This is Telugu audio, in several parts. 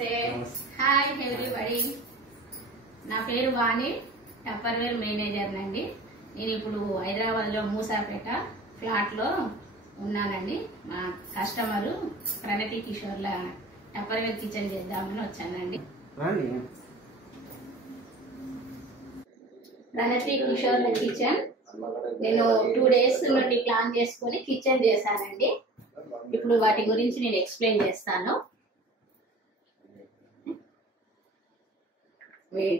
నమస్తే. Hi everybody. నా పేరు వాణి, టప్పర్వేర్ మేనేజర్ నండి. నేను ఇప్పుడు హైదరాబాద్లో మూసాపేట ఫ్లాట్లో ఉన్నానండి. మా కస్టమరు ప్రణతి కిషోర్ల టప్పర్వేర్ కిచెన్ చేద్దామని వచ్చానండి. ప్రణతి కిషోర్ల కిచెన్ నేను 2 days నుండి ప్లాన్ చేసుకుని కిచెన్ చేశానండి. ఇప్పుడు వాటి గురించి నేను ఎక్స్ప్లెయిన్ చేస్తాను.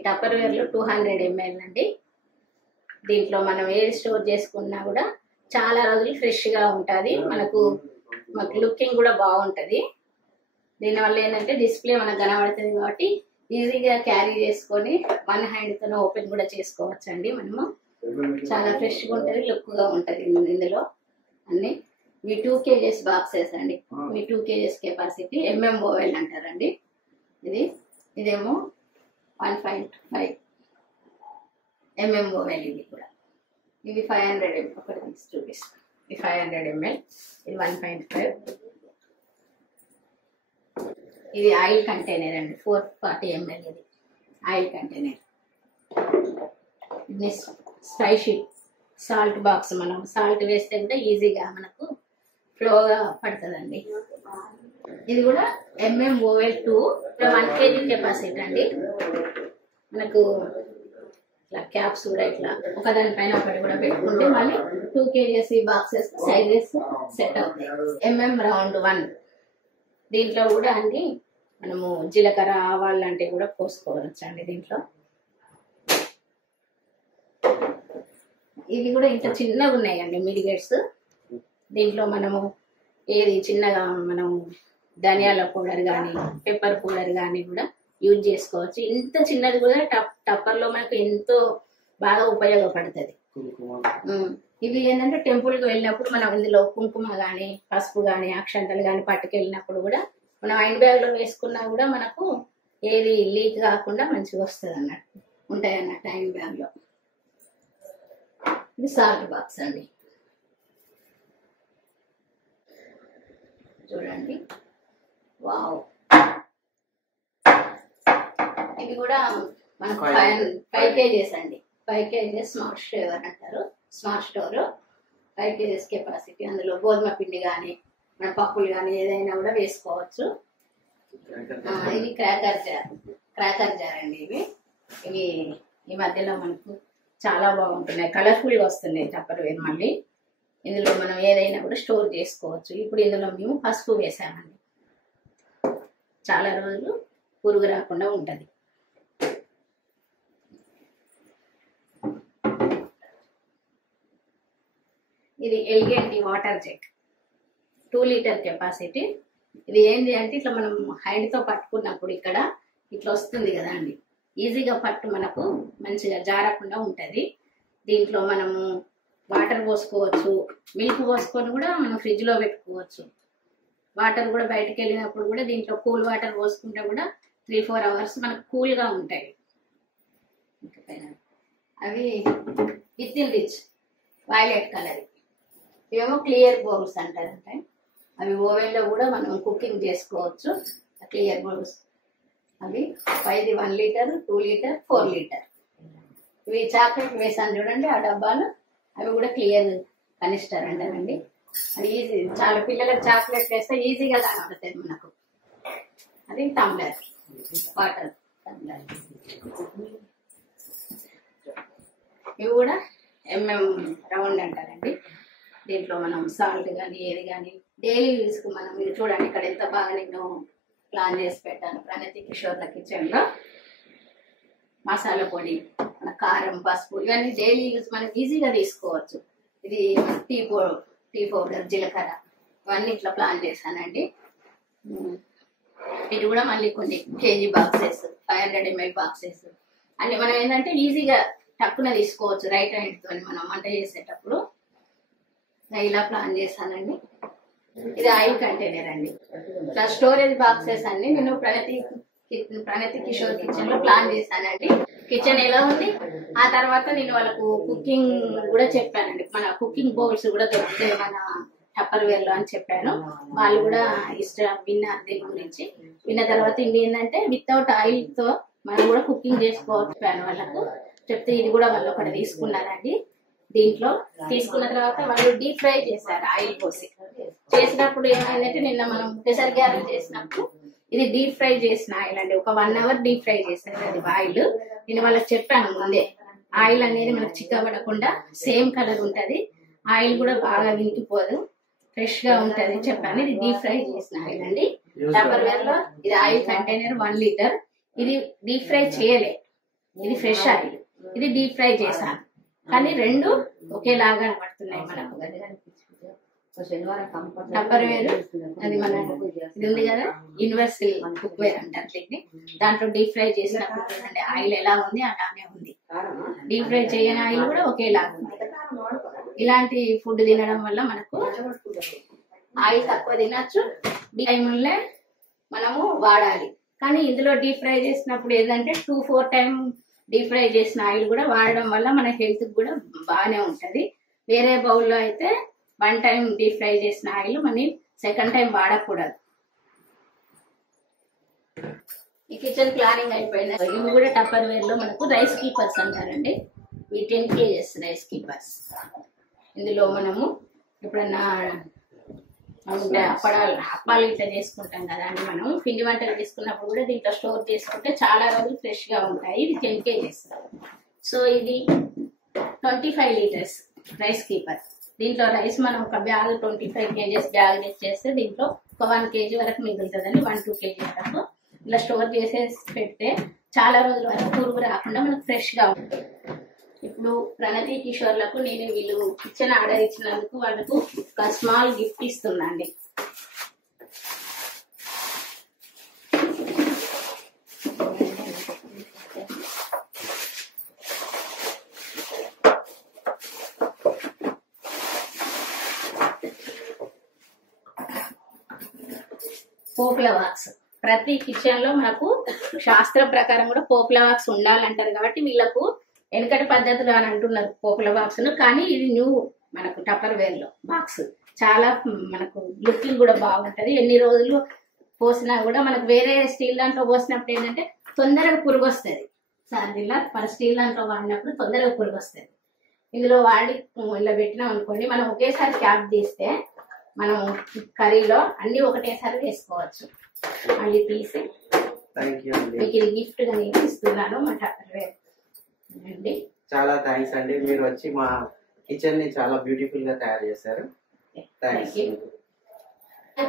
టప్పర్వేర్ లో 200 ml అండి. దీంట్లో మనం ఏది స్టోర్ చేసుకున్నా కూడా చాలా రోజులు ఫ్రెష్ గా ఉంటుంది. మనకు లుకింగ్ కూడా బాగుంటది. దీనివల్ల ఏంటంటే డిస్ప్లే మనకు కనబడుతుంది కాబట్టి ఈజీగా క్యారీ చేసుకొని 1 hand తో ఓపెన్ కూడా చేసుకోవచ్చు అండి. మనము చాలా ఫ్రెష్ గా ఉంటుంది, లుక్ గా ఉంటుంది. ఇందులో అన్ని మీ 2 kgs బాక్సెస్ అండి. మీ 2 kgs కెపాసిటీ ఓవెల్ అంటారండి. ఇదేమో 1.5 ఓవెల్. ఇది కూడా ఇవి 500 ml. ఒకటి తీసి చూపిస్తాను. ఇది 500 ml, ఇది 1.5. ఇది ఆయిల్ కంటైనర్ అండి, 440 ml. ఇది ఆయిల్ కంటైనర్. ఇది స్పైసీ సాల్ట్ బాక్స్. మనం సాల్ట్ వేస్తే కూడా ఈజీగా మనకు ఫ్లోగా పడుతుందండి. ఇది కూడా ఓవెల్ 2, 1 kg కెపాసిటీ అండి. మనకు ఇట్లా క్యాప్స్ కూడా ఇట్లా ఒకదానిపైన ఒకటి కూడా పెట్టుకుంటే మళ్ళీ 2 kgs బాక్సెస్ సైజెస్ సెట్ అవుతాయి. రౌండ్ 1. దీంట్లో కూడా అండి మనము జీలకర్ర ఆవాలు లాంటివి కూడా పోసుకోవచ్చు అండి దీంట్లో. ఇవి కూడా ఇంత చిన్నగా ఉన్నాయండి మిడిగేట్స్. దీంట్లో మనము ఏది చిన్నగా మనం ధనియాల పౌడర్ కానీ పెప్పర్ పౌడర్ కానీ కూడా యూజ్ చేసుకోవచ్చు. ఇంత చిన్నది కూడా టప్పర్లో మనకు ఎంతో బాగా ఉపయోగపడుతుంది. ఇవి ఏంటంటే టెంపుల్కి వెళ్ళినప్పుడు మనం ఇందులో కుంకుమ కానీ పసుపు కానీ అక్షంతలు కానీ పట్టుకెళ్ళినప్పుడు కూడా మనం హ్యాండ్ బ్యాగ్లో వేసుకున్నా కూడా మనకు ఏది లీక్ కాకుండా మంచిగా వస్తుంది అన్నట్టు ఉంటాయి అన్నట్టు హ్యాండ్ బ్యాగ్లో. ఇది సాల్ట్ బాక్స్ అండి. చూడండి, వావ్. ఇది కూడా మనకు 5 kgs అండి. 5 kgs స్మార్ట్ స్టోర్ అంటారు. Smart store 5 kgs capacity. అందులో గోధుమ పిండి కానీ మన పప్పులు కానీ ఏదైనా కూడా వేసుకోవచ్చు. ఇది క్రాకర్ జార్ అండి. ఇవి ఈ మధ్యలో మనకు చాలా బాగుంటున్నాయి, కలర్ఫుల్గా వస్తున్నాయి టప్పర్వేర్. మళ్ళీ ఇందులో మనం ఏదైనా కూడా స్టోర్ చేసుకోవచ్చు. ఇప్పుడు ఇందులో మేము పసుపు వేసామండి. చాలా రోజులు పురుగు రాకుండా ఉంటుంది. ఇది ఎల్గెంటి వాటర్ జెట్ 2 లీటర్ కెపాసిటీ. ఇది ఏంటి అంటే ఇట్లా మనం హ్యాండ్తో పట్టుకున్నప్పుడు ఇక్కడ ఇట్లా వస్తుంది కదా అండి, ఈజీగా పట్టు మనకు మంచిగా జారకుండా ఉంటుంది. దీంట్లో మనము వాటర్ పోసుకోవచ్చు, మిల్క్ పోసుకొని కూడా మనం ఫ్రిడ్జ్లో పెట్టుకోవచ్చు. వాటర్ కూడా బయటకు వెళ్ళినప్పుడు కూడా దీంట్లో కూల్ వాటర్ పోసుకుంటే కూడా 3-4 hours మనకు కూల్గా ఉంటాయి. అవి విత్ రిచ్ వైలెట్ కలర్. ఇవేమో క్లియర్ బౌల్స్ అంటారంటే అవి ఓవెన్లో కూడా మనం కుకింగ్ చేసుకోవచ్చు. క్లియర్ బౌల్స్ అవి 1 లీటర్, 2 లీటర్, 4 లీటర్. ఇవి చాక్లెట్ వేసాను చూడండి ఆ డబ్బాలు. అవి కూడా క్లియర్ కనిస్టర్ అంటారండి. అది ఈజీ, చాలా పిల్లలకు చాక్లెట్ వేస్తే ఈజీగా కనబడుతుంది మనకు. అది టంబ్లర్, వాటర్ టంబ్లర్. ఇవి కూడా రౌండ్ అంటారండి. దీంట్లో మనం సాల్ట్ కానీ ఏది కానీ డైలీ యూజ్కు మనం మీరు చూడండి ఇక్కడ ఎంత బాగా నేను ప్లాన్ చేసి పెట్టాను ప్రణతి కిషోర్ల కిచెన్లో. మసాలా పొడి, మన కారం, పసుపు ఇవన్నీ డైలీ యూజ్ మనం ఈజీగా తీసుకోవచ్చు. ఇది టీ పౌడర్, జీలకర్ర ఇవన్నీ ఇట్లా ప్లాన్ చేశానండి. ఇది కూడా మళ్ళీ కొన్ని kg బాక్సెస్, 500 ml బాక్సెస్ అన్ని మనం ఏంటంటే ఈజీగా టక్కున తీసుకోవచ్చు రైట్ హ్యాండ్తో మనం వంట చేసేటప్పుడు. ఇలా ప్లాన్ చేశానండి. ఇది ఆయిల్ కంటైనర్ అండి. ఇట్లా స్టోరేజ్ బాక్సెస్ అన్ని నేను ప్రణతి కిషోర్ కిచెన్ లో ప్లాన్ చేశానండి. కిచెన్ ఎలా ఉంది, ఆ తర్వాత నేను వాళ్ళకు కుకింగ్ కూడా చెప్పానండి. మన కుకింగ్ బౌల్స్ కూడా దొరుకుతాయి మన టప్పర్వేర్లో అని చెప్పాను. వాళ్ళు కూడా విన్నారు దీని గురించి. విన్న తర్వాత ఇది ఏంటంటే వితౌట్ ఆయిల్తో మనం కూడా కుకింగ్ చేసుకోవచ్చు చెప్పాను వాళ్ళకు. చెప్తే ఇది కూడా వాళ్ళు ఒకటి తీసుకున్నారండి. దీంట్లో తీసుకున్న తర్వాత వాళ్ళు డీప్ ఫ్రై చేశారు ఆయిల్ పోసి. చేసినప్పుడు ఏమైందంటే నిన్న మనం పెసర్ గారెలు చేసినప్పుడు ఇది డీప్ ఫ్రై చేసిన ఆయిల్ అండి. ఒక 1 hour డీప్ ఫ్రై చేశారు అది ఆయిల్. నేను వాళ్ళకి చెప్పాను ముందే, ఆయిల్ అనేది మనకు చిక్కబడకుండా సేమ్ కలర్ ఉంటది, ఆయిల్ కూడా బాగా వినికిపోదు, ఫ్రెష్ గా ఉంటది చెప్పాను. ఇది డీప్ ఫ్రై చేసిన ఆయిల్ అండి. టప్పర్వేర్ లో ఇది ఆయిల్ కంటైనర్ 1 liter. ఇది డీప్ ఫ్రై చేయలే, ఇది ఫ్రెష్ ఆయిల్. ఇది డీప్ ఫ్రై చేశాను కానీ రెండు ఒకేలాగా పడుతున్నాయి మనకు. టప్పర్వేర్ అది మన ఇది ఉంది కదా యూనివర్సల్ కుక్వేర్ అంటారు దీన్ని. దాంట్లో డీప్ ఫ్రై చేసినప్పుడు చూడండి ఆయిల్ ఎలా ఉంది అలానే ఉంది. డీప్ ఫ్రై చేయని ఆయిల్ కూడా ఒకేలాగా ఉంది. ఇలాంటి ఫుడ్ తినడం వల్ల మనకు ఆయిల్ తక్కువ తినచ్చు, టైంలో మనము వాడాలి. కానీ ఇందులో డీప్ ఫ్రై చేసినప్పుడు ఏంటంటే 2-4 times డీప్ ఫ్రై చేసిన ఆయిల్ కూడా వాడడం వల్ల మన హెల్త్ కూడా బాగానే ఉంటది. వేరే బౌల్లో అయితే 1 time డీప్ ఫ్రై చేసిన ఆయిల్ మనం సెకండ్ టైం వాడకూడదు. ఈ కిచెన్ ప్లానింగ్ అయిపోయింది. ఇవి కూడా టప్పర్వేర్ లో మనకు రైస్ కీపర్స్ అంటారండి. ఇవి 10 kgs రైస్ కీపర్స్. ఇందులో మనము ఎప్పుడన్నా అప్పాలు ఇట్లా చేసుకుంటాం కదా అండి, మనం పిండి వంటలు చేసుకున్నప్పుడు కూడా దీంట్లో స్టోర్ చేసుకుంటే చాలా రోజులు ఫ్రెష్ గా ఉంటాయి. ఇది 10 kgs. సో ఇది 25 liters రైస్ కీపర్. దీంట్లో రైస్ మనం ఒక బ్యాగ్ 25 kgs బ్యాగ్ చేస్తే దీంట్లో ఒక 1 kg వరకు మిగులుతుందండి. 1-2 kg వరకు ఇలా స్టోర్ చేసేసి పెడితే చాలా రోజుల వరకు పురుగు రాకుండా మనకు ఫ్రెష్ గా ఉంటుంది. ఇప్పుడు ప్రణతి కిషోర్లకు నేను వీళ్ళు కిచెన్ ఆర్డర్ ఇచ్చినందుకు వాళ్ళకు ఒక స్మాల్ గిఫ్ట్ ఇస్తున్నాండి. పోపుల బాక్స్. ప్రతి కిచెన్ లో మనకు శాస్త్రం ప్రకారం కూడా పోపుల బాక్స్ ఉండాలంటారు కాబట్టి వీళ్ళకు వెనకటి పద్ధతులు అని అంటున్నారు పోపుల బాక్స్ ను. కానీ ఇది న్యూ మనకు టప్పర్వేర్ లో బాక్స్ చాలా మనకు లుకింగ్ కూడా బాగుంటది. ఎన్ని రోజులు పోసినా కూడా మనకు వేరే స్టీల్ దాంట్లో పోసినప్పుడు ఏంటంటే తొందరగా పురుగు వస్తుంది. ఇలా మన స్టీల్ దాంట్లో వాడినప్పుడు తొందరగా పురుగు వస్తుంది. ఇందులో వాడి ఇలా పెట్టినాం అనుకోండి, మనం ఒకేసారి క్యాప్ తీస్తే మనం కర్రీలో అన్ని ఒకటేసారి వేసుకోవచ్చు. మళ్ళీ తీసి మీకు ఇది గిఫ్ట్ గా నేను ఇస్తున్నాను మా టప్పర్వేర్ అండి. చాలా థ్యాంక్స్ అండి, మీరు వచ్చి మా కిచెన్ ని చాలా బ్యూటిఫుల్ గా తయారు చేశారు.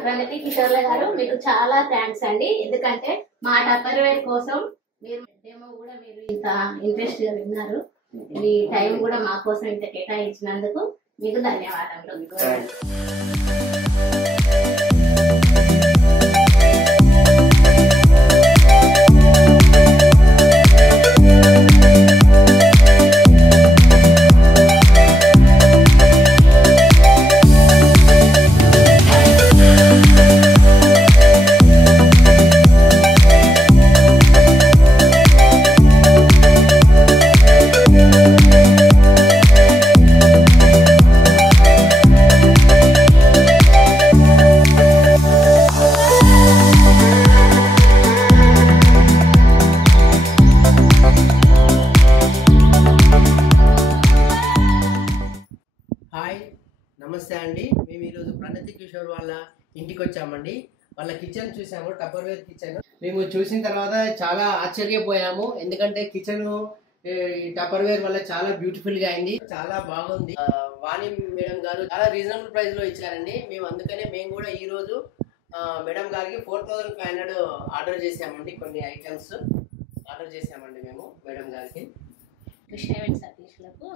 ప్రణతి కిషోర్ల గారు మీకు చాలా థ్యాంక్స్ అండి. ఎందుకంటే మా టప్పర్వేర్ కోసం మీరు డెమో కూడా మీరు ఇంత ఇంట్రెస్ట్ గా విన్నారు. మీ టైం కూడా మా కోసం ఇంత కేటాయించినందుకు మీకు ధన్యవాదాలు. నమస్తే అండి, మేము ఈరోజు ప్రణతి కిషోర్ వాళ్ళ ఇంటికి వచ్చామండి. వాళ్ళ కిచెన్ చూసాము, టప్పర్వేర్ కిచెన్. మేము చూసిన తర్వాత చాలా ఆశ్చర్యపోయాము. ఎందుకంటే కిచెన్ టప్పర్వేర్ వల్ల చాలా బ్యూటిఫుల్ గా అయింది, చాలా బాగుంది. వాణి మేడం గారు చాలా రీజనబుల్ ప్రైస్ లో ఇచ్చారండి. మేము అందుకనే మేము కూడా ఈ రోజు మేడం గారికి 4500 ఆర్డర్ చేసామండి. కొన్ని ఐటమ్స్ ఆర్డర్ చేసామండి మేము మేడం గారికి. కృష్ణ సతీష్లకు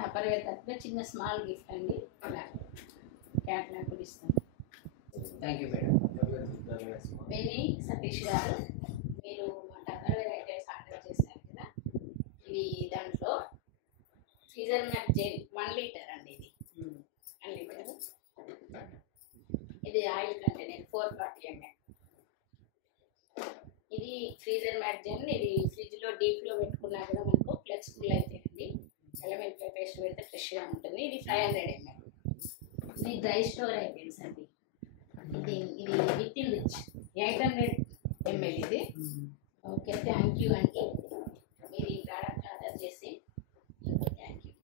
టప్పర్వేర్ తరఫున చిన్న స్మాల్ గిఫ్ట్ అండి, క్యాట్లాగ్ కూడా ఇస్తాం. Thank you madam. Very Satish గారు, మీరు మా టప్పర్వేర్ ఐటమ్స్ ఆర్డర్ చేశారు కదా, ఇది దాంట్లో ఫ్రీజర్ మ్యాట్ జెల్ 1 liter అండి. ఇది 1 liter. ఇది ఆయిల్ కంటైనర్ 440 ml. ఇది ఫ్రీజర్ మ్యాట్ జెల్. ఇది ఫ్రిడ్జ్ లో డీప్ లో పెట్టుకున్నా కూడా మనకు ఫ్లెక్సిబుల్ అయితే అండి. అల్లం వెల్లుల్లి పేస్ట్ పెడితే ఫ్రెష్గా ఉంటుంది. ఇది 500 ml. మీ డ్రై స్టోర్ ఐటమ్స్ అండి. ఇది విత్ ఇన్ రిచ్ 800 ml ఇది. ఓకే, థ్యాంక్ యూ అండి.